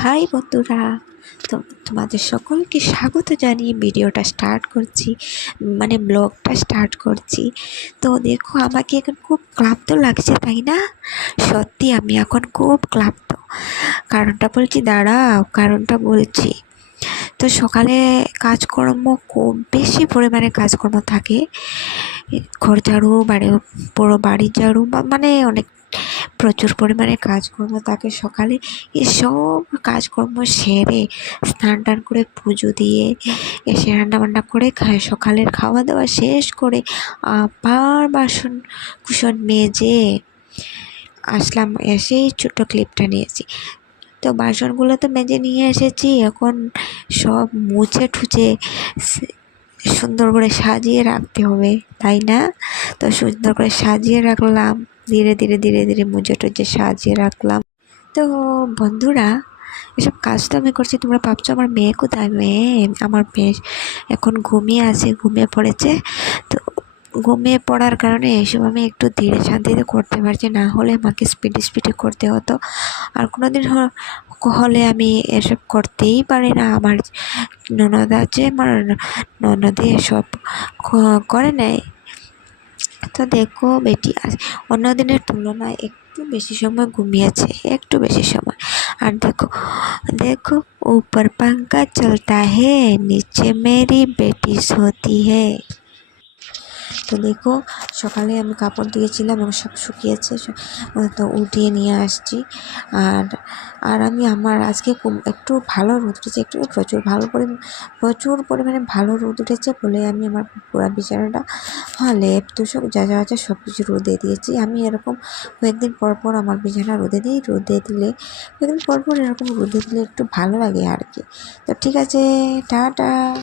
High বন্ধুরা, তো তোমাদের সকলকে স্বাগত জানিয়ে ভিডিওটা স্টার্ট করছি, মানে ব্লগটা স্টার্ট করছি। তো দেখো, আমাকে এখন খুব ক্লান্ত লাগছে, তাই না? সত্যি আমি এখন খুব ক্লান্ত। কারণটা বলছি, দাঁড়াও, কারণটা বলছি। তো সকালে কাজকর্ম, খুব বেশি পরিমাণে কাজকর্ম থাকে। ঘর ঝাড়ু, পুরো বাড়ি ঝাড়ু, মানে অনেক প্রচুর পরিমাণে কাজকর্ম থাকে সকালে। এসব কাজকর্ম সেরে স্নান টান করে পুজো দিয়ে এসে রান্নাবান্না করে সকালের খাওয়া দাওয়া শেষ করে আবার বাসন কুসন মেজে আসলাম। এসেই ছোট্ট ক্লিপটা নিয়েছি। তো বাসনগুলো তো মেজে নিয়ে এসেছি, এখন সব মুছে ঠুচে সুন্দর করে সাজিয়ে রাখতে হবে, তাই না? তো সুন্দর করে সাজিয়ে রাখলাম, ধীরে ধীরে ধীরে ধীরে মুছে টুচে সাজিয়ে রাখলাম। তো বন্ধুরা, এসব কাজ তো আমি করছি, তোমরা ভাবছো আমার মেয়ে কোথায়? আমার মেয়ে এখন ঘুমিয়ে আছে, ঘুমিয়ে পড়েছে। তো ঘুমিয়ে পড়ার কারণে এসব আমি একটু ধীরে শান্তিতে করতে পারছি, না হলে আমাকে স্পিডে স্পিডে করতে হতো। আর কোনোদিন হলে আমি এসব করতেই পারি না। আমার ননদ আছে, আমার ননদে এসব করে নেয়। তো দেখো বেটি আজ অন্য দিনের তুলনায় একটু বেশি সময় ঘুমিয়েছে, একটু বেশি সময়। আর দেখো দেখো, ऊपर पंखा चलता है, नीचे मेरी बेटी सोती है। তো দেখো, সকালে আমি কাপড় দিয়েছিলাম এবং সব শুকিয়েছে, তো উঠিয়ে নিয়ে আসছি। আর আর আমি আমার আজকে একটু ভালো রোদ উঠেছে, একটু প্রচুর পরিমাণে ভালো রোদ উঠেছে বলে আমি আমার পুরো বিছানাটা, লেপ তুষক যা যা আছে সব কিছু রোদে দিয়েছি। আমি এরকম কয়েকদিন পর পর আমার বিছানা রোদে দিই। কয়েকদিন পর পর এরকম রোদে দিলে একটু ভালো লাগে আর কি। তো ঠিক আছে, টাটা।